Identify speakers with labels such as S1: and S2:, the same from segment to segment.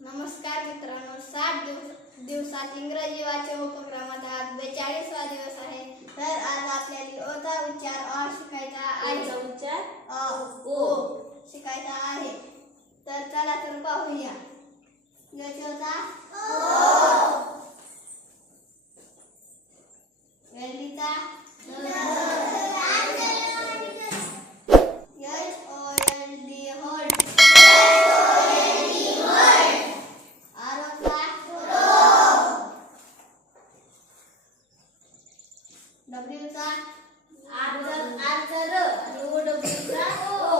S1: नमस्कार मित्रांनो सात दिवस दिवसात इंग्रजी वाचन उपक्रमात आज बेचाळीसवा दिवस आहे. तर आज आपल्याला ओचा उच्चार अ शिकायचा आहे.
S2: उच्चार
S1: अ ओ शिकायचा आहे. तर चला तर पाहूया.
S2: याचा आजर आजर आणि ओ डब्ल्यूचा ओ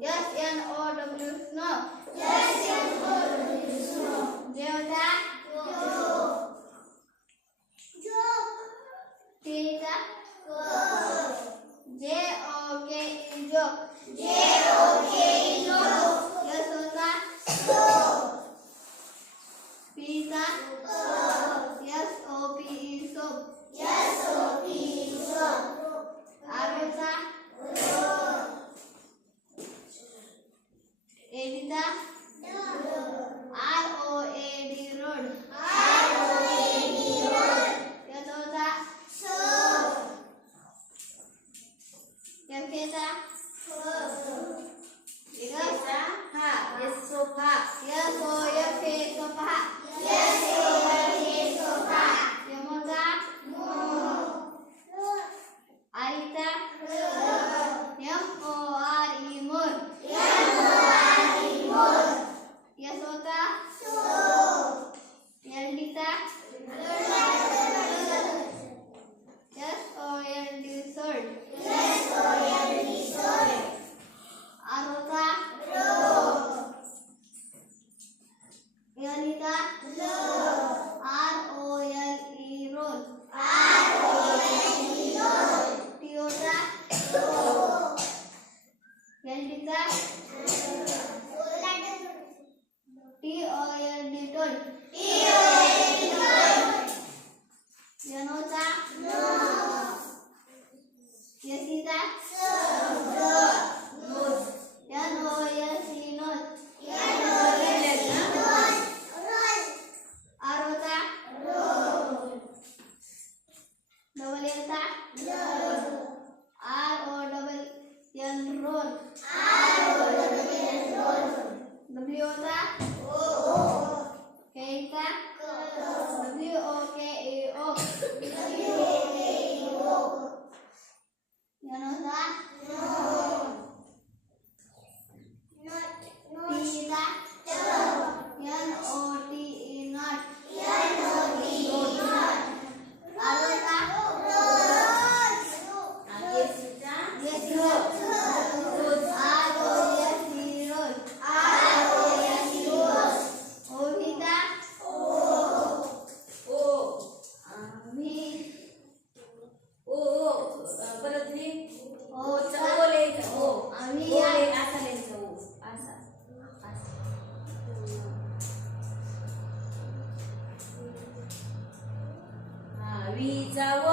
S1: Yes and O W snow. Yes and O W snow. Geodat. todas.
S2: व्हीचा व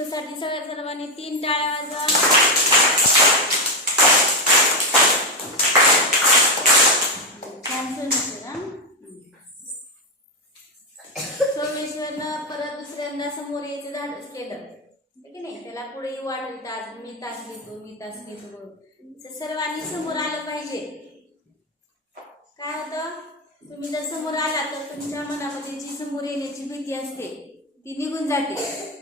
S2: सोमेश्वरसाठी सगळ्या सर्वांनी तीन टाळ्या वाजवा. छान सोमेश्वरनं परत दुसऱ्यांदा समोर यायचं धाडस केलं. की नाही? त्याला पुढे तास. मी तास घेतो मी तास घेतो तर सर्वांनी समोर आलं पाहिजे. काय होतं? तुम्ही जर समोर आला तर तुमच्या मनामध्ये जी समोर येण्याची भीती असते ती निघून जाते.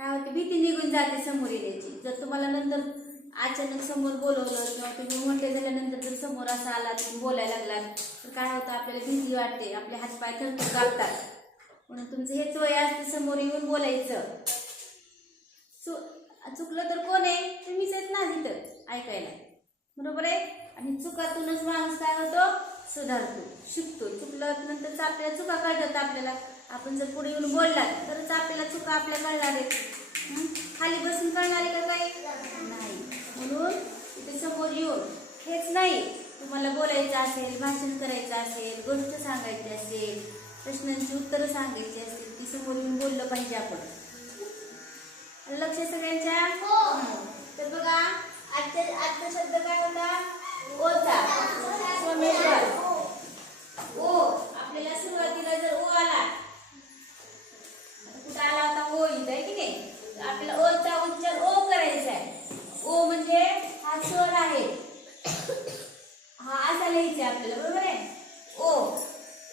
S2: काय होते भीती निघून जाते समोर येण्याची. जर तुम्हाला नंतर अचानक समोर बोलवलं किंवा तुम्ही मोठे झाल्यानंतर जर समोर असा आला तुम्ही बोलायला लागलात तर काय होतं आपल्याला भीती वाटते आपले हातपाय थरथर कापतात म्हणून तुमचं हेच वय असते समोर येऊन बोलायचं. चु- चुकलं तर कोण आहे? तुम्हीच आहेत ना तिथं ऐकायला. बरोबर आहे? आणि चुकातूनच माणूस काय होतो? सुधारतो शिकतो. चुकलं नंतर आपल्याला चुका कळतात आपल्याला. आपण जर पुढे येऊन बोललात तरच आपल्याला चुका आपल्या कळणार आहेत. खाली बसून कळणार आहे का काही नाही. म्हणून इथे समोर येऊन हेच नाही. तुम्हाला बोलायचं असेल भाषण करायचं असेल गोष्ट सांगायची असेल प्रश्नांची उत्तरं सांगायची असतील ती समोर येऊन बोललं पाहिजे आपण. लक्ष सगळ्यांच्या? हो. तर बघा आजचा आजचा शब्द काय होता? ओचा सोमेश्वर ओ आपल्याला सुरुवातीला जर ओ आला आता कुठं आला होता ओ इथं आहे की नाही तर आपल्याला ओचा उच्चार ओ करायचा आहे ओ म्हणजे हा स्वर आहे हा असा लिहायचा आहे आपल्याला बरोबर आहे ओ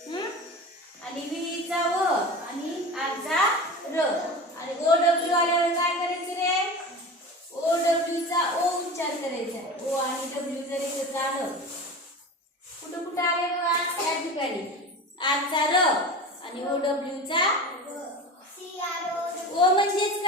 S2: हं? आणि विहीचा व आणि आरचा र. आणि ओ डब्ल्यू आल्यावर काय करायचं रे? ओ डब्ल्यू चा ओ उच्चार करायचा. ओ आणि डब्ल्यू जर एकत्र आलं कुठं कुठं आले बघा या ठिकाणी. आरचा र आणि ओ डब्ल्यू चा ओ म्हणजेच